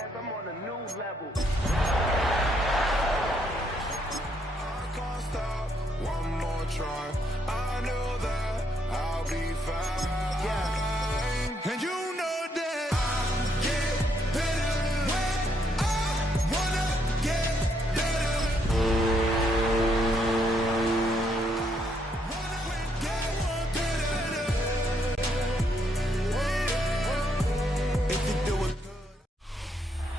I'm on a new level. I can't stop, one more try. I know that I'll be fine. Yeah. And you know that I get better when I wanna get better.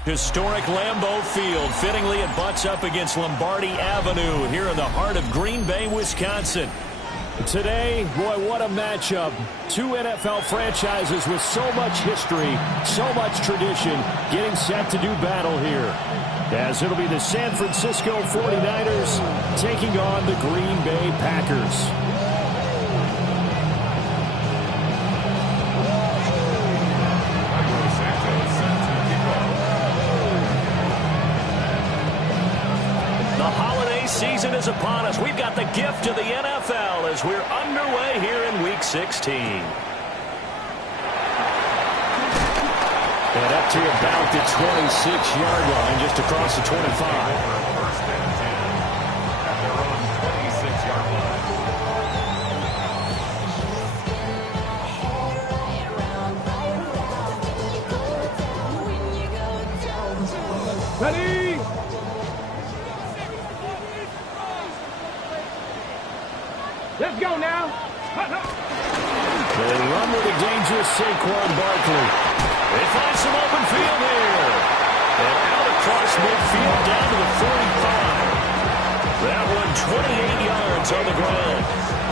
Historic Lambeau Field. Fittingly, it butts up against Lombardi Avenue here in the heart of Green Bay, Wisconsin. Today, boy, what a matchup. Two NFL franchises with so much history, so much tradition, getting set to do battle here. As it'll be the San Francisco 49ers taking on the Green Bay Packers. Season is upon us. We've got the gift of the NFL as we're underway here in Week 16. And up to about the 26-yard line, just across the 25. First and 10 at their own 26-yard line. Ready? Let's go now. They run with a dangerous Saquon Barkley. They find some open field here. And out across midfield down to the 45. That one 28 yards on the ground.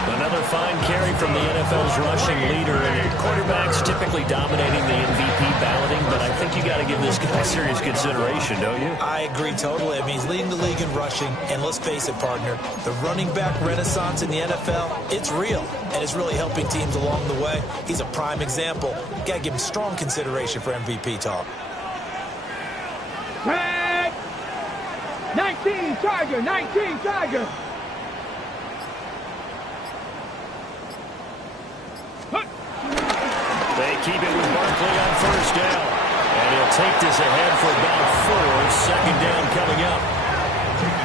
Another fine carry from the NFL's rushing leader. And quarterbacks typically dominating the MVP balloting, but I think you got to give this guy serious consideration, don't you? I agree totally. I mean, he's leading the league in rushing, and let's face it, partner, the running back renaissance in the NFL, it's real, and it's really helping teams along the way. He's a prime example. Got to give him strong consideration for MVP talk. Tag! 19 Charger, 19 Charger. They keep it with Barkley on first down. And he'll take this ahead for about 4. Second down coming up.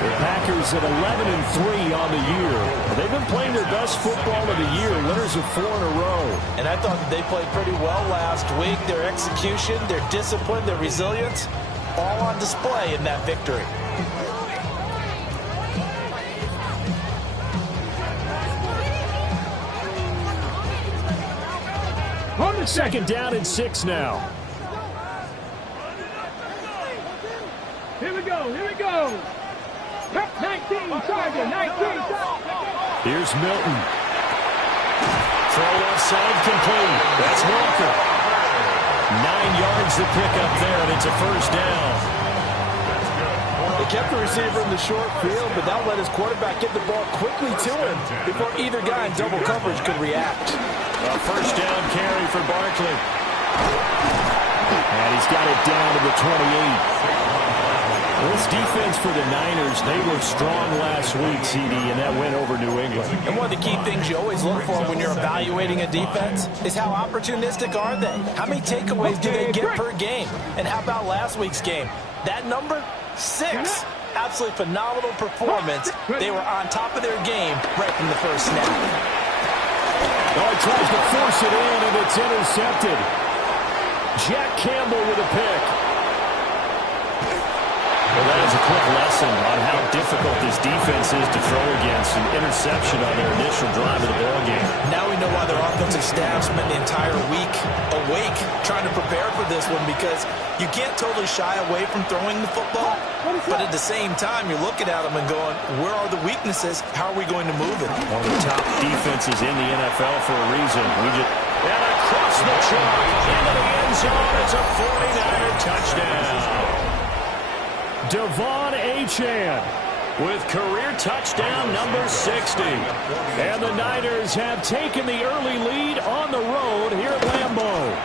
The Packers at 11-3 on the year. They've been playing their best football of the year, winners of 4 in a row. And I thought that they played pretty well last week. Their execution, their discipline, their resilience, all on display in that victory. Second down and 6 now. Here we go, here we go. 19 Charger, 19 Charger. Here's Milton. Throw left side complete. That's Walker. 9 yards to pick up there, and it's a first down. They kept the receiver in the short field, but that let his quarterback get the ball quickly to him before either guy in double coverage could react. A first down carry for Barkley. And he's got it down to the 28. This defense for the Niners, they were strong last week, CD, and that went over New England. And one of the key things you always look for when you're evaluating a defense is how opportunistic are they? How many takeaways do they get per game? And how about last week's game? That number? 6. Absolutely phenomenal performance. They were on top of their game right from the first snap. Oh, he tries to force it in, and it's intercepted. Jack Campbell with a pick. Well, that is a quick lesson on how difficult this defense is to throw against. An interception on their initial drive of the ballgame. Now we know why their offensive staff spent the entire week awake trying to prepare for this one, because you can't totally shy away from throwing the football, but at the same time, you're looking at them and going, where are the weaknesses? How are we going to move it? One of the top defenses in the NFL for a reason. And across the chalk into the end zone. It's a 49er touchdown. Devon Achane with career touchdown number 60. And the Niners have taken the early lead on the road here at Lambeau.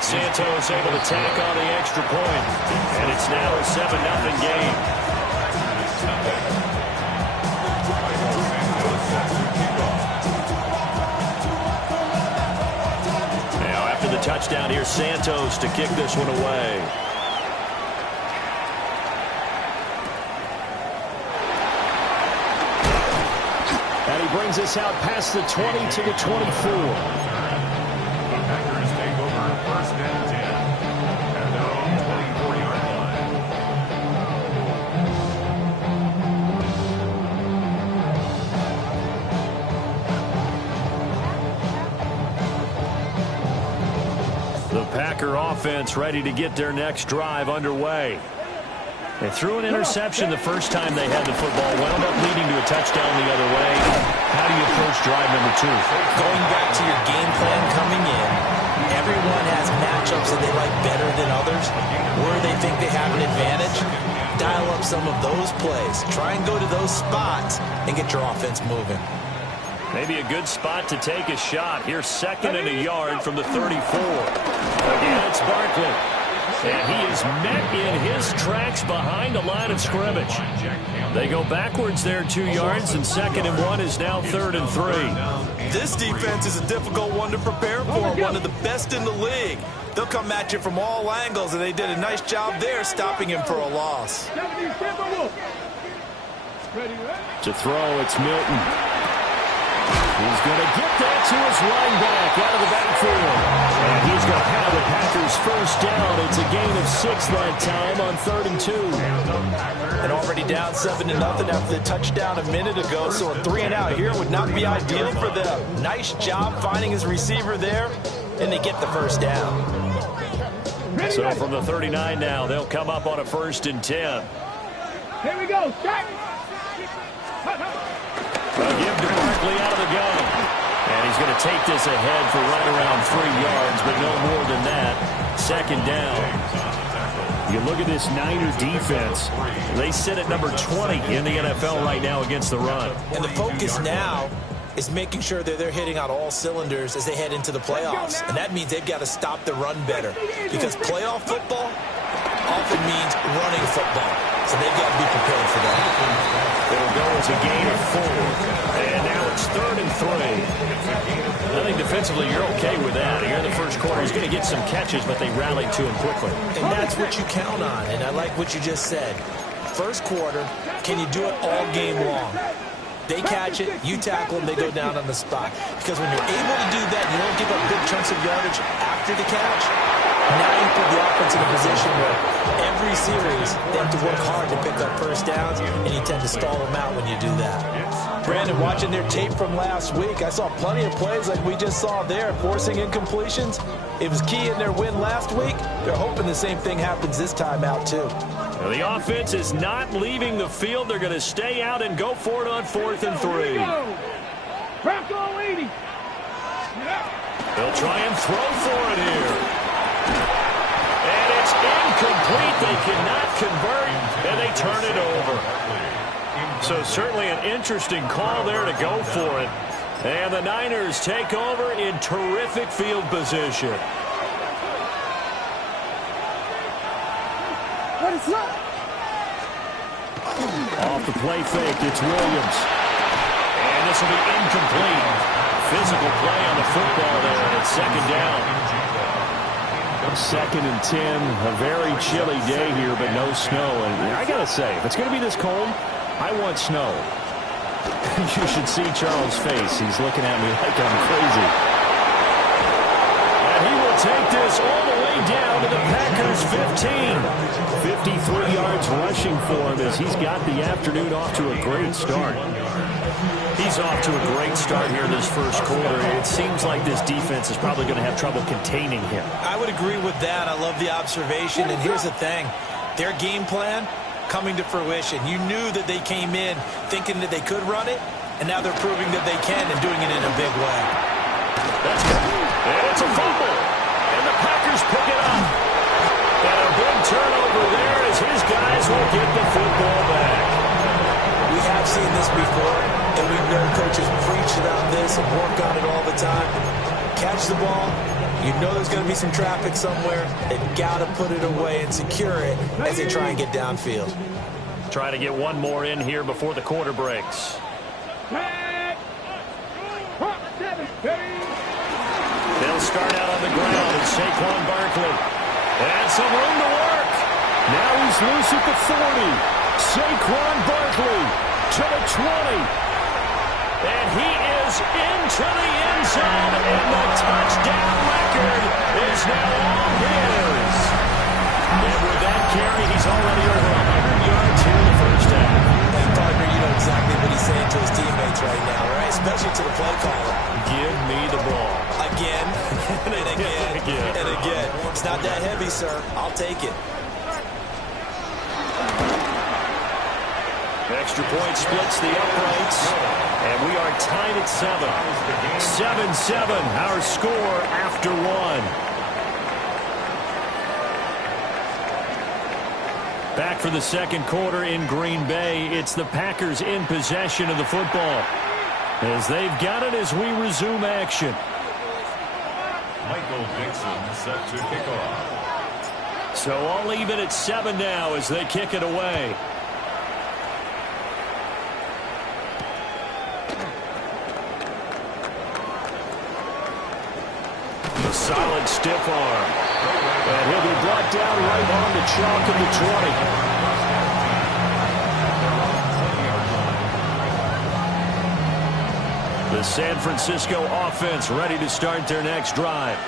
Santos able to tack on the extra point. And it's now a 7-0 game. Now after the touchdown, here's Santos to kick this one away. And he brings us out past the 20 to the 24. The Packers take over 1st and 10 at their own 24-yard line. The Packer offense ready to get their next drive underway. They threw an interception the first time they had the football, wound up leading to a touchdown the other way. How do you approach drive number 2? Going back to your game plan coming in, everyone has matchups that they like better than others, where they think they have an advantage. Dial up some of those plays. Try and go to those spots and get your offense moving. Maybe a good spot to take a shot. Here's 2nd and a yard from the 34. Again, it's Barkley. And he is met in his tracks behind the line of scrimmage. They go backwards there 2 yards, and 2nd and 1 is now 3rd and 3. This defense is a difficult one to prepare for, one of the best in the league. They'll come at you from all angles, and they did a nice job there stopping him for a loss. To throw, it's Milton. He's going to get that to his running back out of the backfield. And he's going to have the Packers first down. It's a gain of 6 that time on 3rd and 2. And already down 7-0 after the touchdown a minute ago, so a 3-and-out here would not be ideal for them. Nice job finding his receiver there, and they get the first down. So from the 39 now, they'll come up on a 1st and 10. Here we go. Start. They'll give to Barkley out of the gun. And he's going to take this ahead for right around 3 yards, but no more than that. 2nd down. You look at this Niner defense. They sit at number 20 in the NFL right now against the run. And the focus now is making sure that they're hitting on all cylinders as they head into the playoffs. And that means they've got to stop the run better. Because playoff football often means running football. So they've got to be prepared for that. It'll go as a gain of 4. And now it's 3rd and 3. I think defensively you're okay with that. Here in the first quarter, he's going to get some catches, but they rallied to him quickly. And that's what you count on. And I like what you just said. First quarter, can you do it all game long? They catch it, you tackle them, they go down on the spot. Because when you're able to do that, you don't give up big chunks of yardage after the catch. Now you put the offense in a position where every series they have to work hard to pick up first downs, and you tend to stall them out when you do that. Brandon, watching their tape from last week, I saw plenty of plays like we just saw there, forcing incompletions. It was key in their win last week. They're hoping the same thing happens this time out, too. Well, the offense is not leaving the field. They're going to stay out and go for it on 4th and 3. Bronco 80. They'll try and throw for it here. And it's incomplete. They cannot convert, and they turn it over. So certainly an interesting call there to go for it. And the Niners take over in terrific field position. Off the play fake, it's Williams. And this will be incomplete. Physical play on the football there, and it's 2nd down. 2nd and 10, a very chilly day here, but no snow. And I got to say, if it's going to be this cold, I want snow. You should see Charles' face. He's looking at me like I'm crazy. And he will take this all the way down to the Packers' 15. 53 yards rushing for him as he's got the afternoon off to a great start. He's off to a great start here this first quarter. It seems like this defense is probably going to have trouble containing him. I would agree with that. I love the observation. And here's the thing. Their game plan coming to fruition. You knew that they came in thinking that they could run it, and now they're proving that they can and doing it in a big way. That's good. And it's a fumble. And the Packers pick it up. And a big turnover there as his guys will get the football back. We have seen this before, and we know coaches preach about this and work on it all the time. Catch the ball. You know there's going to be some traffic somewhere. They've got to put it away and secure it as they try and get downfield. Try to get one more in here before the quarter breaks. They'll start out on the ground. It's Saquon Barkley. And some room to work. Now he's loose at the 40. Saquon Barkley to the 20. And he is into the end zone, and the touchdown record is now all his. And with that carry, he's already over 100 yards here in the first half. And partner, you know exactly what he's saying to his teammates right now, right? Especially to the play caller. Give me the ball. Again, and again, and again. It's not that heavy, sir. I'll take it. Extra point splits the uprights, and we are tied at 7. 7-7, our score after 1. Back for the second quarter in Green Bay. It's the Packers in possession of the football, as they've got it as we resume action. Michael Dixon set to kick off. So all even at 7 now as they kick it away. A solid stiff arm. And he'll be brought down right on the chalk of the 20. The San Francisco offense ready to start their next drive.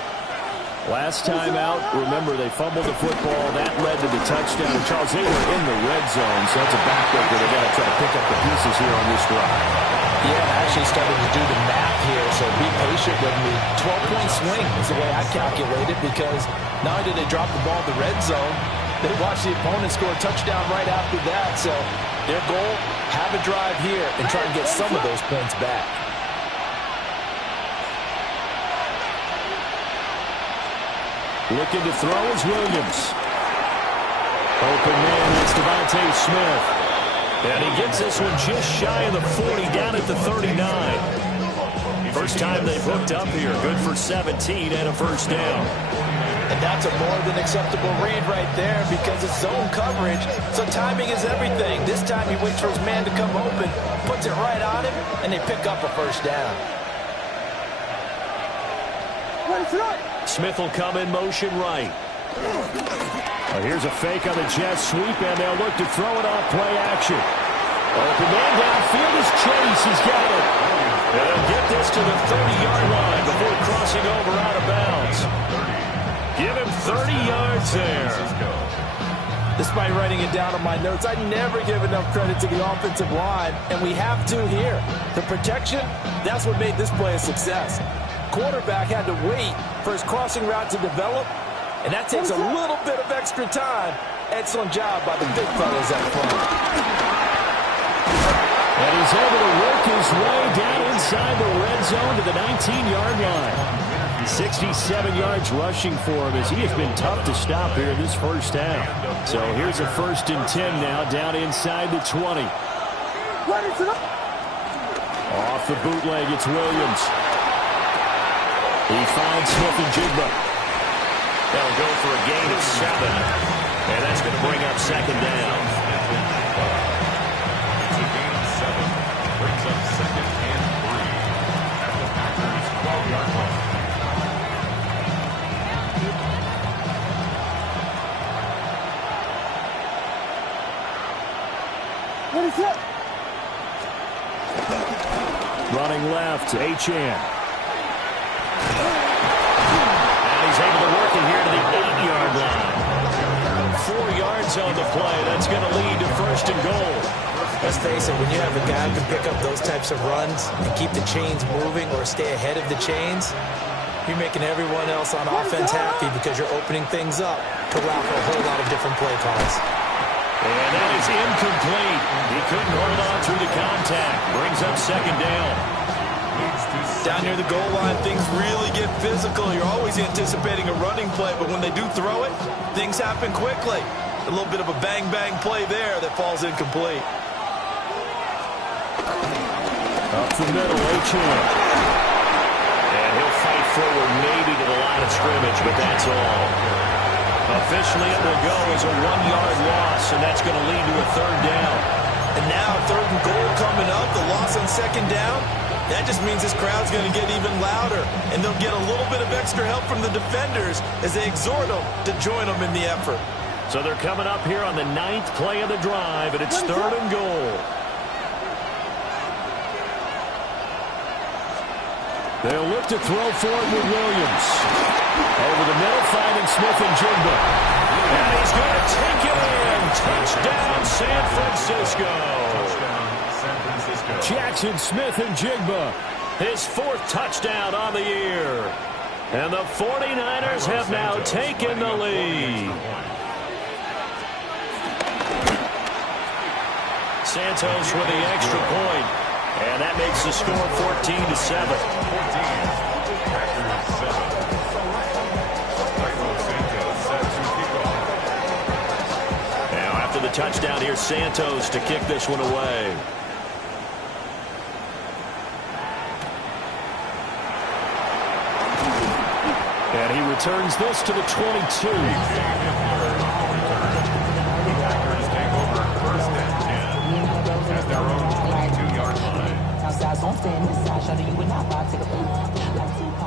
Last time out, remember, they fumbled the football. That led to the touchdown. Charles, they were in the red zone, so it's a backbreaker. They're going to try to pick up the pieces here on this drive. Yeah, I actually started to do the math here, so be patient with me. 12-point swing is the way I calculate it, because not only did they drop the ball in the red zone, they watched the opponent score a touchdown right after that. So their goal, have a drive here and try and get some of those points back. Looking to throw is Williams. Open man, that's Devontae Smith. And he gets this one just shy of the 40, down at the 39. First time they've hooked up here. Good for 17 and a first down. And that's a more than acceptable read right there, because it's zone coverage, so timing is everything. This time he waits for his man to come open, puts it right on him, and they pick up a first down. Smith will come in motion right. Here's a fake on the jet sweep, and they'll look to throw it off play action. Open man downfield is Chase. He's got it. And they'll get this to the 30-yard line before crossing over out of bounds. Give him 30 yards there. Despite writing it down on my notes, I never give enough credit to the offensive line, and we have to here. The protection, that's what made this play a success. Quarterback had to wait for his crossing route to develop, and that takes a little bit of extra time. Excellent job by the big fellas up front. And he's able to work his way down inside the red zone to the 19-yard line. 67 yards rushing for him, as he has been tough to stop here in this first half. So here's a 1st and 10 now, down inside the 20. Off the bootleg, it's Williams. He finds Smith and Jigba. They'll go for a gain of 7. And that's going to bring up second down. It's a gain of 7. Brings up 2nd and 3 at the Packers' 12-yard line. What is it? Running left, Achane. And he's able to work it here to the 8-yard line. 4 yards on the play. That's going to lead to 1st and goal. Let's face it, when you have a guy who can pick up those types of runs and keep the chains moving or stay ahead of the chains, you're making everyone else on offense happy, because you're opening things up to allow for a whole lot of different play calls. And that is incomplete. He couldn't hold on through the contact. Brings up second down. Down near the goal line, things really get physical. You're always anticipating a running play, but when they do throw it, things happen quickly. A little bit of a bang-bang play there that falls incomplete. Up the middle, Achane. And he'll fight forward maybe to the line of scrimmage, but that's all. Officially, it will go as a 1-yard loss, and that's going to lead to a 3rd down. And now 3rd and goal coming up, the loss on 2nd down. That just means this crowd's going to get even louder, and they'll get a little bit of extra help from the defenders as they exhort them to join them in the effort. So they're coming up here on the 9th play of the drive, and it's 3rd and goal. They'll look to throw for it with Williams. Over the middle, finding Smith-Njigba. And he's going to take it in. Touchdown, San Francisco. Touchdown, San Francisco. Jackson Smith-Njigba, his 4th touchdown on the year. And the 49ers have now taken the lead. Santos with the extra point. And that makes the score 14-7. Now after the touchdown, here's Santos to kick this one away. And he returns this to the 22.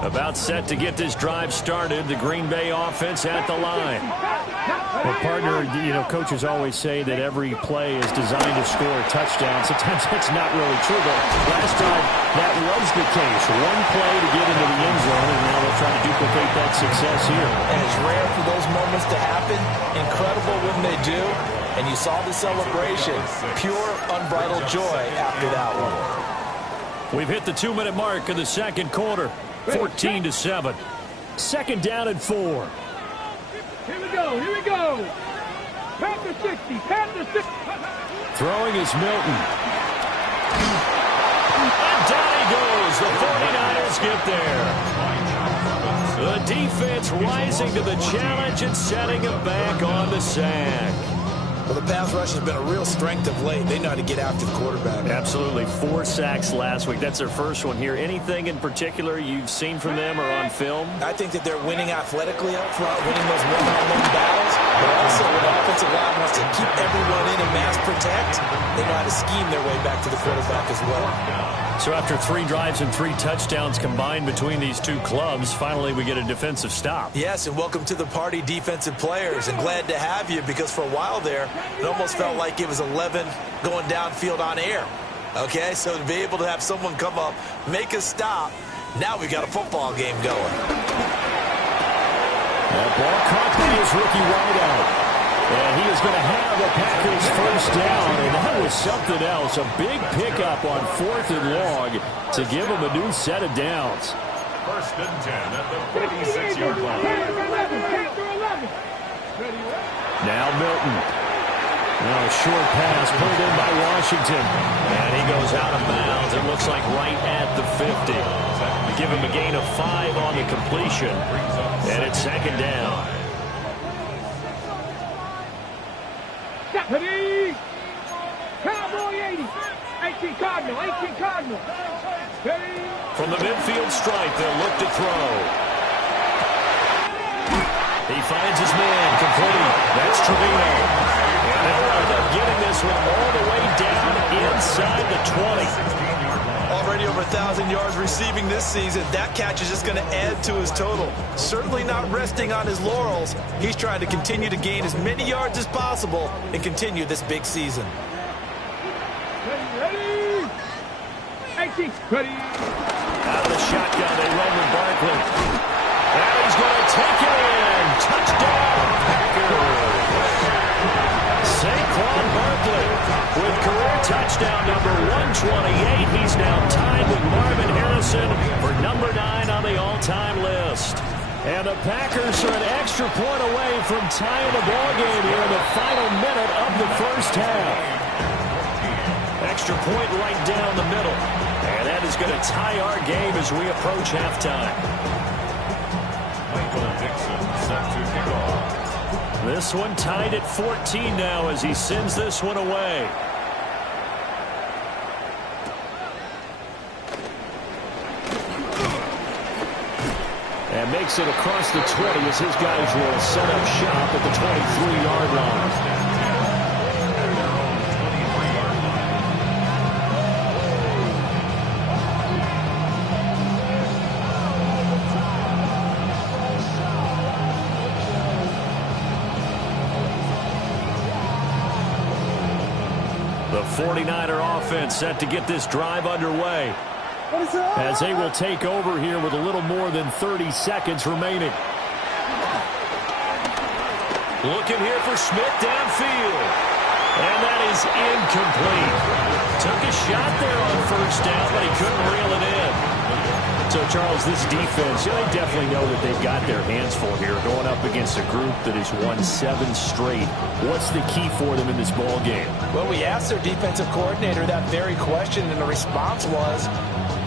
About set to get this drive started. The Green Bay offense at the line. Well, partner, coaches always say that every play is designed to score a touchdown. Sometimes that's not really true, but last time that was the case. One play to get into the end zone, and now they'll try to duplicate that success here. And it's rare for those moments to happen. Incredible when they do. And you saw the celebration. Pure, unbridled joy after that one. We've hit the 2-minute mark of the second quarter. 14-7. Second down and 4. Here we go. Here we go. Past the 60. Past the 60. Throwing is Milton. And down he goes. The 49ers get there. The defense rising to the challenge and setting him back on the sack. Well, the pass rush has been a real strength of late. They know how to get after the quarterback. Absolutely. 4 sacks last week. That's their first one here. Anything in particular you've seen from them or on film? I think that they're winning athletically up front, winning those one-on-one battles, but also when the offensive line wants to keep everyone in and mass protect, they know how to scheme their way back to the quarterback as well. So after 3 drives and 3 touchdowns combined between these two clubs, finally we get a defensive stop. Yes, and welcome to the party, defensive players, and glad to have you, because for a while there, it almost felt like it was 11 going downfield on air. Okay, so to be able to have someone come up, make a stop, now we got a football game going. That ball caught by his rookie wideout. And he is going to have the Packers first down, and that was something else. A big pickup on 4th and long to give him a new set of downs. First and 10 at the 46-yard line. Now Milton. Now a short pass pulled in by Washington. And he goes out of bounds. It looks like right at the 50. Give him a gain of 5 on the completion. And it's second down. Ready? Cowboy 80. 18 Cardinal. 18 Cardinal. Ready? From the midfield stripe, they'll look to throw. He finds his man, complete. That's Trevino. And they'll end up getting this one all the way down inside the 20. Already over 1,000 yards receiving this season. That catch is just going to add to his total. Certainly not resting on his laurels. He's trying to continue to gain as many yards as possible and continue this big season. Ready? 18. Ready? Out of the shotgun, they run with Barkley. Now he's going to take it in. Touchdown, Packers. Saquon Barkley with career touchdown number 128. He's now tied with Marvin Harrison for number 9 on the all-time list. And the Packers are an extra point away from tying the ballgame here in the final minute of the first half. Extra point right down the middle. And that is going to tie our game as we approach halftime. Michael Dixon set to kick off. This one tied at 14 now as he sends this one away. And makes it across the 20 as his guys will set up shop at the 23-yard line. The 49er offense set to get this drive underway. as they will take over here with a little more than 30 seconds remaining. Looking here for Smith downfield. And that is incomplete. Took a shot there on first down, but he couldn't reel it in. So, Charles, this defense, they definitely know that they've got their hands full here, going up against a group that has won 7 straight. What's the key for them in this ball game? Well, we asked their defensive coordinator that very question, and the response was,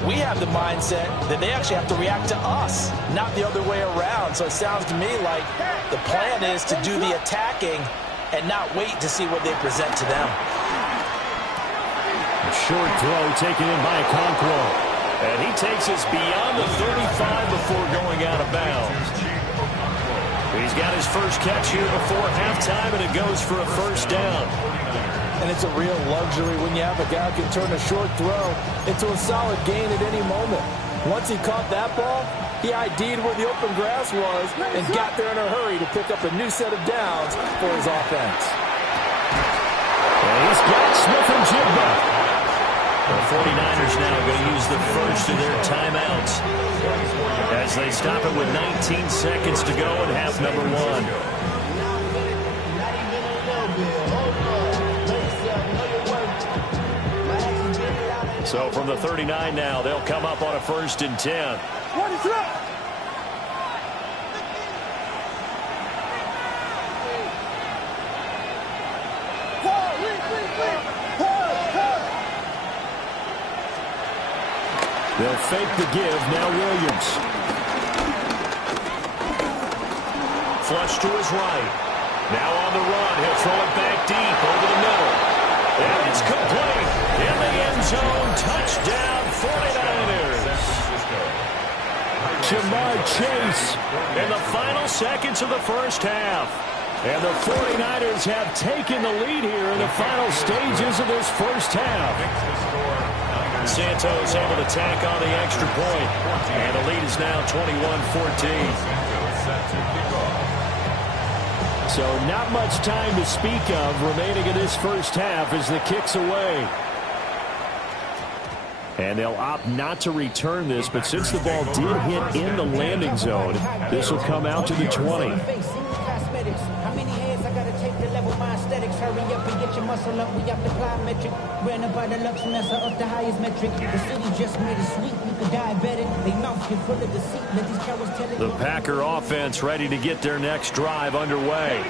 we have the mindset that they actually have to react to us, not the other way around. So it sounds to me like the plan is to do the attacking and not wait to see what they present to them. A short throw taken in by Okonkwo. And he takes us beyond the 35 before going out of bounds. He's got his first catch here before halftime, and it goes for a first down. And it's a real luxury when you have a guy who can turn a short throw into a solid gain at any moment. Once he caught that ball, he ID'd where the open grass was and got there in a hurry to pick up a new set of downs for his offense. And he's got Smith-Njigba. The 49ers now going to use the first of their timeouts as they stop it with 19 seconds to go in half number 1. So from the 39 now, they'll come up on a 1st and 10. What is up? They'll fake the give. Now Williams. Flush to his right. Now on the run. He'll throw it back deep over the middle. And it's complete. In the end zone. Touchdown 49ers. Ja'Marr Chase. In the final seconds of the first half. And the 49ers have taken the lead here in the final stages of this first half. Santos able to tack on the extra point. And the lead is now 21-14. So not much time to speak of remaining in this first half as the kick's away. And they'll opt not to return this, but since the ball did hit in the landing zone, this will come out to the 20. How many hands I gotta take to level my aesthetics? Hurry up and get your muscle up. We up the plyometric. Ran up by the Lux Nessa up the highest metric. The city just made it sweet. You could diabetic. They mouth get full of deceit. Let these cowards tell it. The Packer offense ready to get their next drive underway.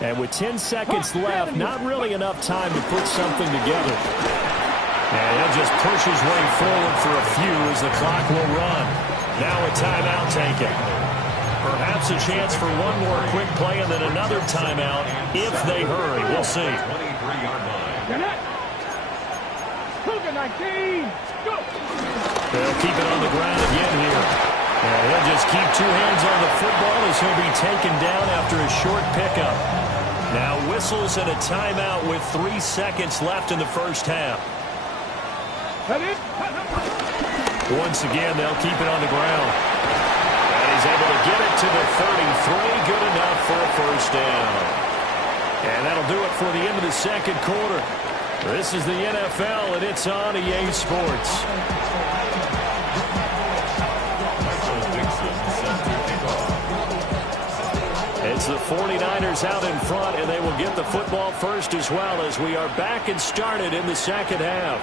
And with 10 seconds left, not really enough time to put something together. And he'll just push his way forward for a few as the clock will run. Now a timeout taken. Perhaps a chance for one more quick play and then another timeout if they hurry. We'll see. 23-yard line. They'll keep it on the ground again here. And he'll just keep 2 hands on the football as he'll be taken down after a short pickup. Now whistles and a timeout with 3 seconds left in the first half. Once again, they'll keep it on the ground. He's able to get it to the 33. Good enough for a first down. And that'll do it for the end of the second quarter. This is the NFL, and it's on EA Sports. It's the 49ers out in front, and they will get the football first as well as we are back and started in the second half.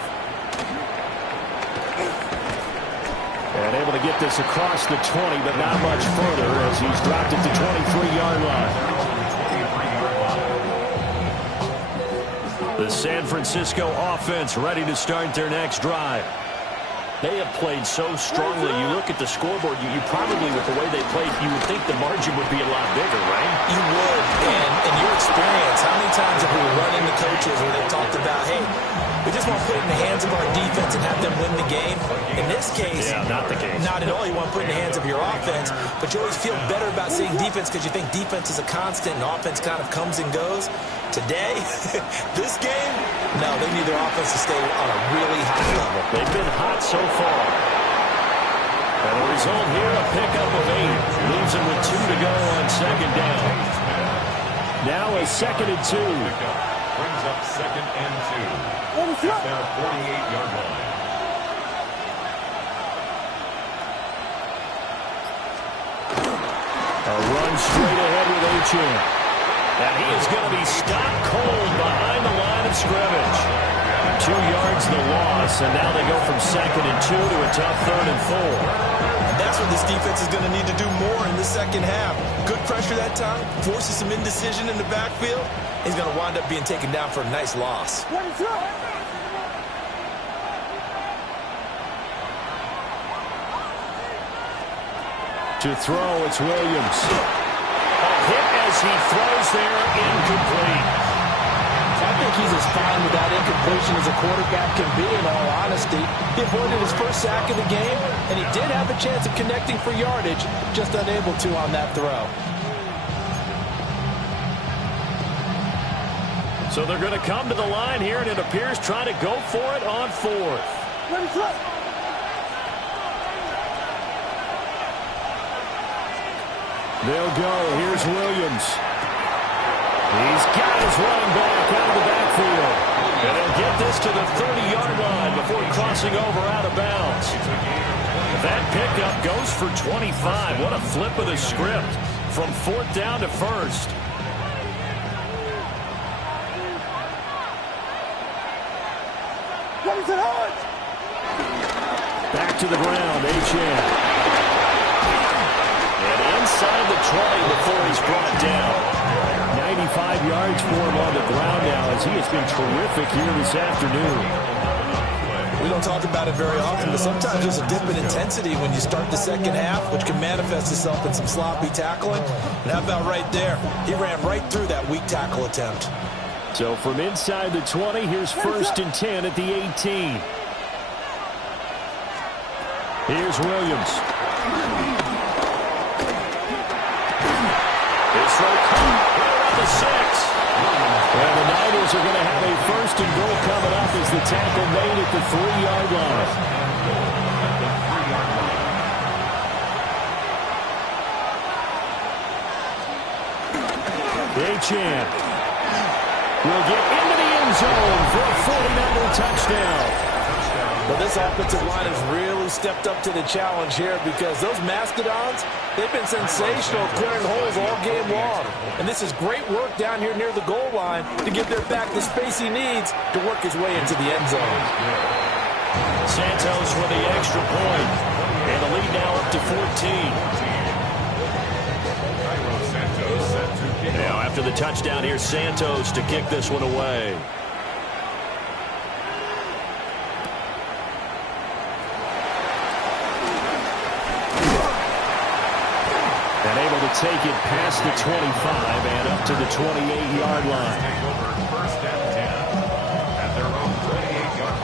And able to get this across the 20, but not much further as he's dropped it to 23-yard line. The San Francisco offense ready to start their next drive. They have played so strongly. You look at the scoreboard, you probably, with the way they played, you would think the margin would be a lot bigger, right? You would. And in your experience, how many times have we run into coaches where they've talked about, hey, we just want to put it in the hands of our defense and have them win the game? In this case, yeah, not the case. Not at all. You want to put it in the hands of your offense, but you always feel better about seeing defense because you think defense is a constant and offense kind of comes and goes. Today, this game, no, they need their offense to stay on a really high level. They've been hot so far. And the result here, a pickup of 8. Leaves them with 2 to go on second down. Now a 2nd and 2. Brings up 2nd and 2. At their 48-yard line. A run straight ahead with Achane. And he is going to be stopped cold behind the line of scrimmage. 2 yards the loss, and now they go from 2nd and 2 to a tough 3rd and 4. That's what this defense is going to need to do more in the second half. Good pressure that time, forces some indecision in the backfield. He's going to wind up being taken down for a nice loss. To throw, it's Williams. A hit as he throws there, incomplete. I think he's as fine with that incompletion as a quarterback can be, in all honesty. He avoided his first sack of the game, and he did have a chance of connecting for yardage, just unable to on that throw. So they're going to come to the line here, and it appears trying to go for it on 4th. They'll go. Here's Williams. He's got his running back out of the backfield. And they'll get this to the 30-yard line before crossing over out of bounds. That pickup goes for 25. What a flip of the script from 4th down to 1st. Back to the ground, Achane. And inside the 20 before he's brought down. 95 yards for him on the ground now as he has been terrific here this afternoon. We don't talk about it very often, but sometimes there's a dip in intensity when you start the second half, which can manifest itself in some sloppy tackling. And how about right there? He ran right through that weak tackle attempt. So from inside the 20, here's 1st and 10 at the 18. Here's Williams. His throw caught around the 6. And the Niners are going to have a 1st and goal coming up as the tackle made at the 3-yard line. Achane will get into the end zone for a 49er touchdown. But this offensive line has really stepped up to the challenge here because those Mastodons, they've been sensational clearing holes all game long. And this is great work down here near the goal line to give their back the space he needs to work his way into the end zone. Santos with the extra point. And the lead now up to 14. Now after the touchdown, here's Santos to kick this one away. And able to take it past the 25 and up to the 28-yard line. Take over 1st and 10 at their own 28-yard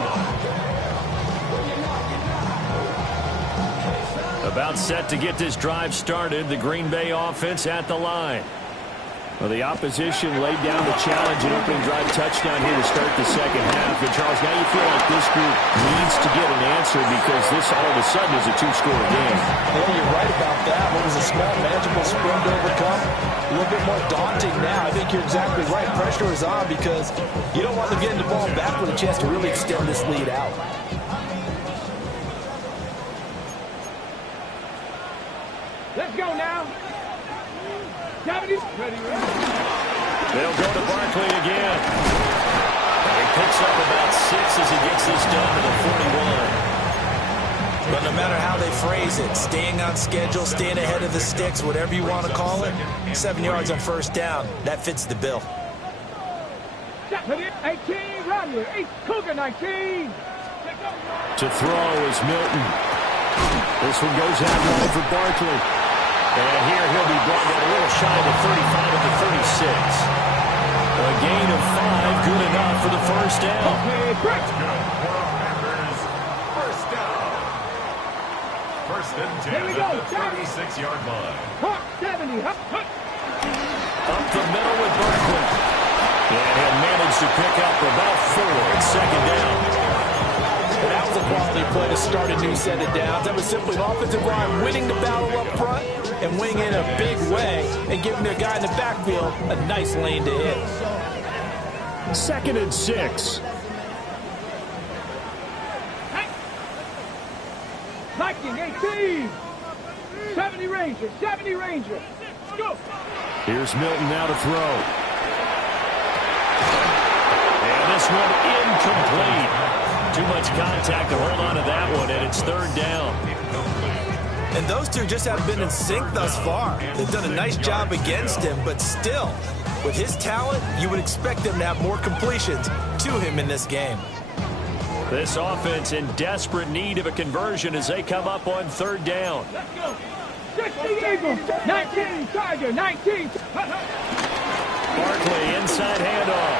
line. About set to get this drive started. The Green Bay offense at the line. Well, the opposition laid down the challenge and opening drive touchdown here to start the second half. And, Charles, now you feel like this group needs to get an answer because this all of a sudden is a 2-score game. Yeah, you're right about that. What was a small, manageable spread to overcome? A little bit more daunting now. I think you're exactly right. Pressure is on because you don't want them getting the ball back with a chance to really extend this lead out. Let's go now. They'll go to Barkley again. And he picks up about 6 as he gets this done to the 41. But no matter how they phrase it, staying on schedule, staying ahead of the sticks, whatever you want to call it, 7 yards on 1st down, that fits the bill. 18, Rodney, 8, Cougar 19. To throw is Milton. This one goes out wide for Barkley. And here he'll be brought down a little shy of the 35 at the 36. A gain of 5, good enough for the 1st down. Let's go. Panthers, 1st down. 1st and 10 at the 36-yard line. 70. Up the middle with Barkley. And he'll manage to pick up about 4 at 2nd down. And that was a quality play to start a new set of downs. That was simply an offensive line winning the battle up front and winning in a big way and giving their guy in the backfield a nice lane to hit. 2nd and 6. Viking 18. 70 Ranger. 70 Ranger. Here's Milton now to throw. And this one incomplete. Too much contact to hold on to that one, and it's third down. And those two just have been in sync thus far. They've done a nice job against him, but still, with his talent, you would expect them to have more completions to him in this game. This offense in desperate need of a conversion as they come up on third down. 19, Tiger, 19. Barkley, inside handoff.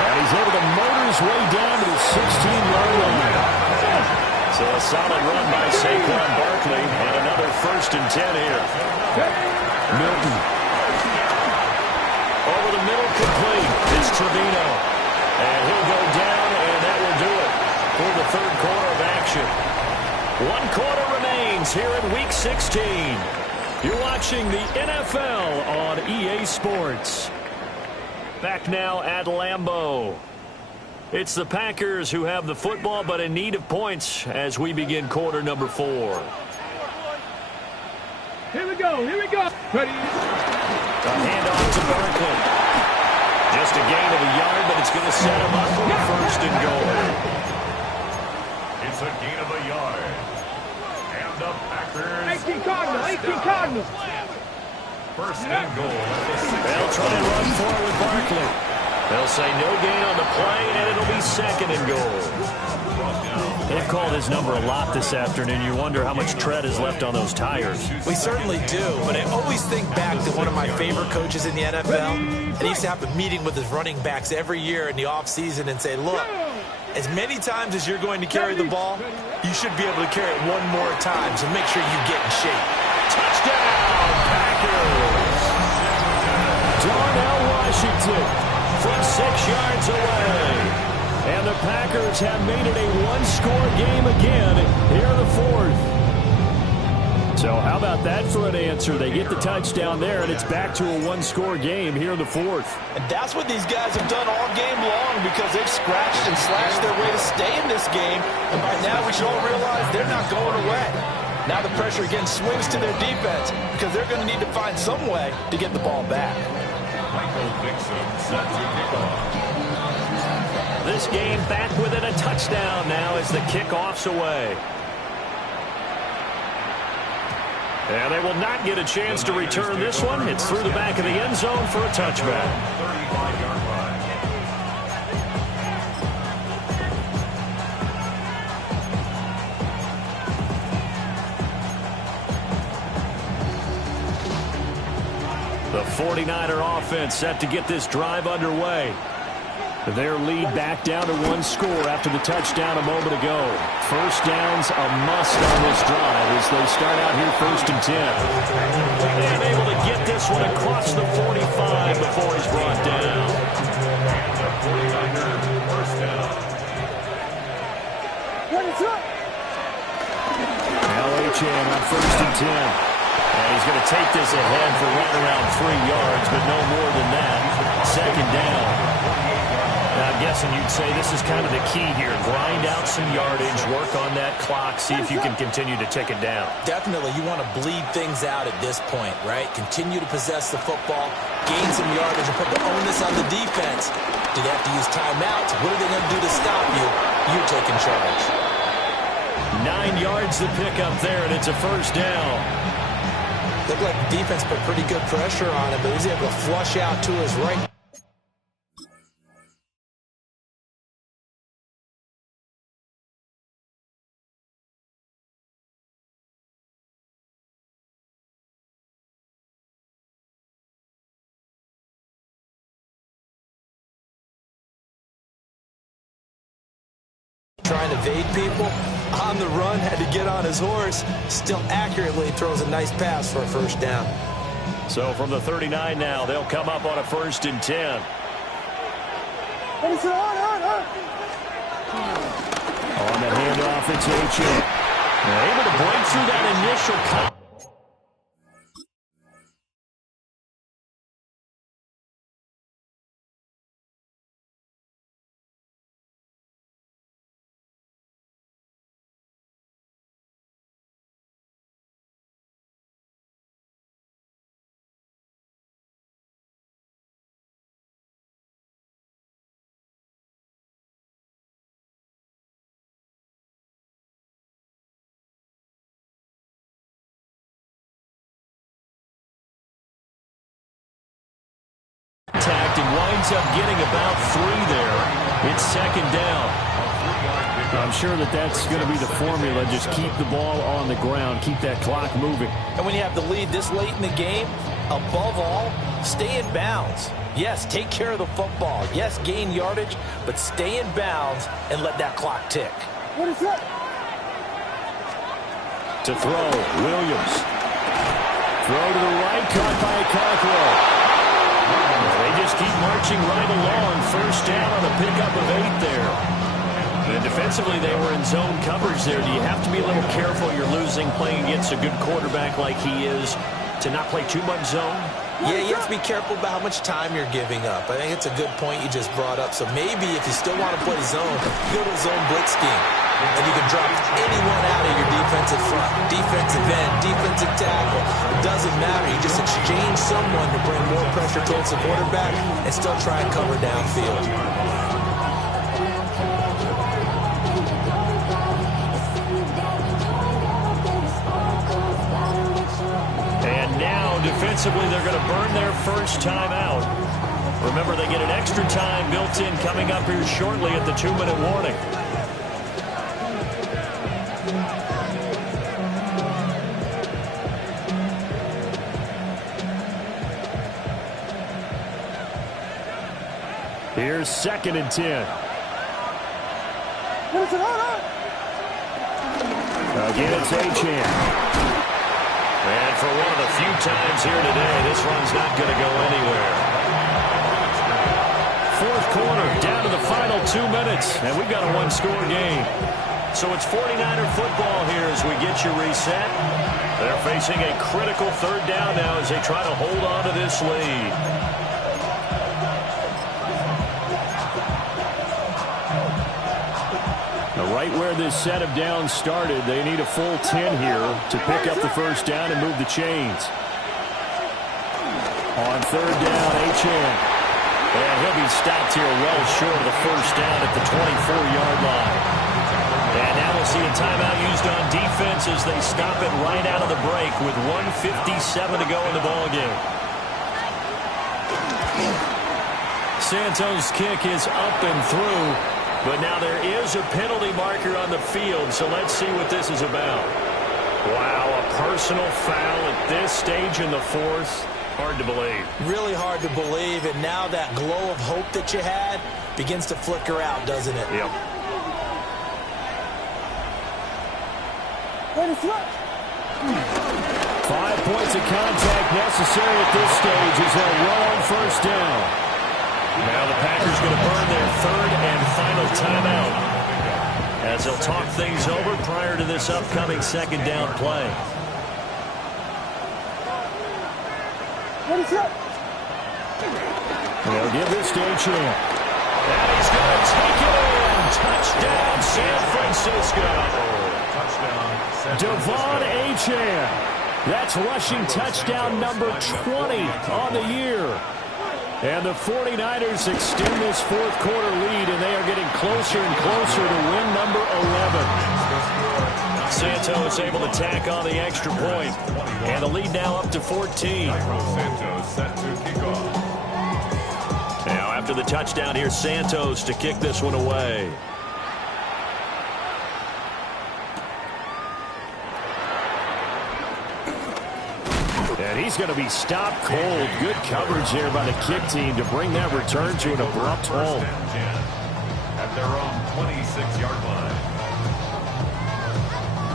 And he's able to motor his way down to the 16-yard line. So a solid run by Saquon Barkley, and another 1st and 10 here. Milton. Over the middle, complete. It's Trevino. And he'll go down, and that will do it for the third quarter of action. 1 quarter remains here in Week 16. You're watching the NFL on EA Sports. Back now at Lambeau. It's the Packers who have the football, but in need of points as we begin quarter number 4. Here we go. Ready? A handoff to Barkley. Just a gain of a yard, but it's going to set him up for the 1st and goal. It's a gain of a yard. And the Packers. 18 Cardinals. 1st and goal at the 6. They'll try and run forward with Barkley. They'll say no gain on the play, and it'll be 2nd and goal. They've called his number a lot this afternoon. You wonder how much tread is left on those tires. We certainly do, but I always think back to one of my favorite coaches in the NFL, and he used to have a meeting with his running backs every year in the offseason and say, look, as many times as you're going to carry the ball, you should be able to carry it one more time, so make sure you get in shape. Touchdown, Packers! Darnell Washington from 6 yards away. And the Packers have made it a one-score game again here in the 4th. So how about that for an answer? They get the touchdown there, and it's back to a one-score game here in the 4th. And that's what these guys have done all game long, because they've scratched and slashed their way to stay in this game. And by now we should all realize they're not going away. Now the pressure again swings to their defense, because they're going to need to find some way to get the ball back. Michael Dixon set to kick off. This game back within a touchdown now as the kickoff's away. And they will not get a chance to return this one. It's through the back of the end zone for a touchback. 35-yard line. The 49er offense set to get this drive underway. Their lead back down to 1 score after the touchdown a moment ago. First down's a must on this drive as they start out here 1st and 10. And able to get this one across the 45 before he's brought down. And the 49ers first down. Now Achane on 1st and 10. And he's going to take this ahead for right around 3 yards, but no more than that. 2nd down. I'm guessing you'd say this is kind of the key here. Grind out some yardage, work on that clock, see if you can continue to tick it down. Definitely, you want to bleed things out at this point, right? Continue to possess the football, gain some yardage, and put the onus on the defense. Do they have to use timeouts? What are they going to do to stop you? You're taking charge. 9 yards to pick up there, and it's a 1st down. Looked like the defense put pretty good pressure on him, but he's able to flush out to his right. Trying to evade people on the run, had to get on his horse, still accurately throws a nice pass for a 1st down. So from the 39 now, they'll come up on a 1st and 10. On the handoff, it's Achane. Able to break through that initial cut. and winds up getting about 3 there. It's second down. I'm sure that's going to be the formula. Just keep the ball on the ground. Keep that clock moving. And when you have the lead this late in the game, above all, stay in bounds. Yes, take care of the football. Yes, gain yardage, but stay in bounds and let that clock tick. What is that? To throw, Williams. Throw to the right, caught by Cockrell. They just keep marching right along. First down on a pickup of 8 there. And defensively, they were in zone coverage there. Do you have to be a little careful? You're losing playing against a good quarterback like he is to not play too much zone? Yeah, you have to be careful about how much time you're giving up. I think it's a good point you just brought up. So maybe if you still want to play zone, go to a zone blitz scheme. And you can drop anyone out of your defensive front. Defensive end, defensive tackle. It doesn't matter. You just exchange someone to bring more pressure towards the quarterback and still try and cover downfield. Defensively, they're going to burn their first time out. Remember, they get an extra time built in coming up here shortly at the 2-minute warning. Here's 2nd and 10. Again, it's Achane. And for one of the few times here today, this run's not going to go anywhere. 4th quarter, down to the final 2 minutes, and we've got a 1-score game. So it's 49er football here as we get you reset. They're facing a critical 3rd down now as they try to hold on to this lead. Right where this set of downs started, they need a full 10 here to pick up the first down and move the chains. On 3rd down, Achane. And he'll be stopped here well short of the first down at the 24-yard line. And now we'll see a timeout used on defense as they stop it right out of the break with 1:57 to go in the ballgame. Santos' kick is up and through. But now there is a penalty marker on the field, so let's see what this is about. Wow, a personal foul at this stage in the 4th. Hard to believe. Really hard to believe, and now that glow of hope that you had begins to flicker out, doesn't it? Yep. What is that? 5 points of contact necessary at this stage as they'll run on first down. Now the Packers going to burn their 3rd and final timeout as they'll talk things over prior to this upcoming 2nd down play. What is that? They'll give this to Achane. And he's going to take it in. Touchdown, San Francisco. Devon Achane. That's rushing touchdown number 20 on the year. And the 49ers extend this 4th quarter lead, and they are getting closer and closer to win number 11. Santos able to tack on the extra point. And the lead now up to 14. Now after the touchdown here, Santos to kick this one away. And he's going to be stopped cold. Good coverage there by the kick team to bring that return to an abrupt halt. At their own 26-yard line.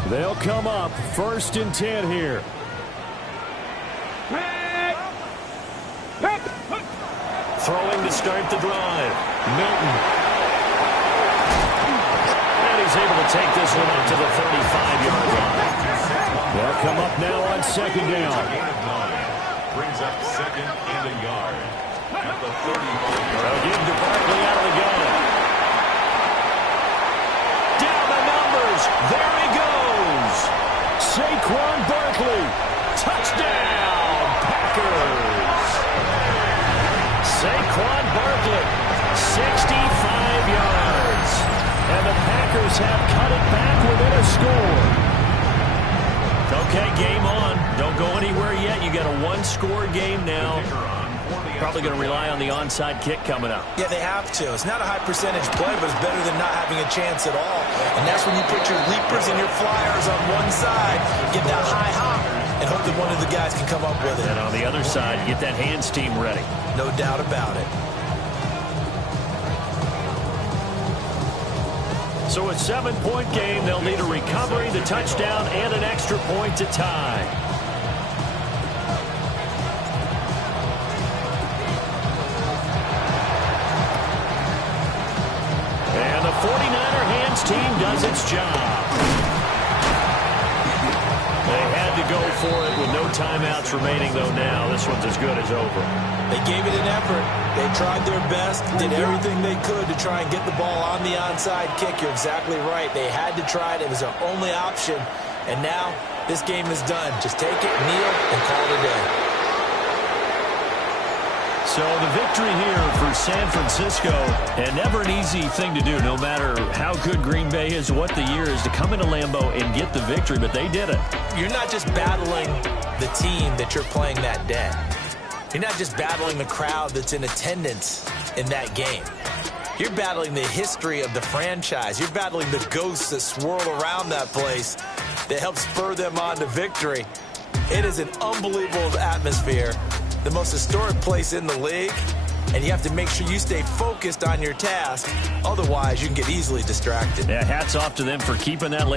They'll come up 1st and 10 here. Throwing to start the drive. Milton. And he's able to take this one up to the 35-yard line. They'll come up now on 2nd down. Brings up 2nd and a yard. At the 35-yard line. They'll give to Barkley out of the gun. Down the numbers. There he goes. Saquon Barkley. Touchdown, Packers. Saquon Barkley, 65 yards. And the Packers have cut it back within a score. Okay, game on. Don't go anywhere yet. You got a 1-score game now. Probably going to rely on the onside kick coming up. Yeah, they have to. It's not a high percentage play, but it's better than not having a chance at all. And that's when you put your leapers and your flyers on one side, get that high hop, and hope that one of the guys can come up with it. And on the other side, get that hands team ready. No doubt about it. So a 7-point game, they'll need a recovery, the touchdown, and an extra point to tie. And the 49er hands team does its job. They had to go for it with no timeouts remaining, though, now. This one's as good as over. They gave it an effort. They tried their best, did everything they could to try and get the ball on the onside kick. You're exactly right. They had to try it. It was their only option. And now this game is done. Just take it, kneel, and call it a day. So the victory here for San Francisco, and never an easy thing to do, no matter how good Green Bay is, what the year is, to come into Lambeau and get the victory, but they did it. You're not just battling the team that you're playing that day. You're not just battling the crowd that's in attendance in that game. You're battling the history of the franchise. You're battling the ghosts that swirl around that place that help spur them on to victory. It is an unbelievable atmosphere, the most historic place in the league, and you have to make sure you stay focused on your task. Otherwise, you can get easily distracted. Yeah, hats off to them for keeping that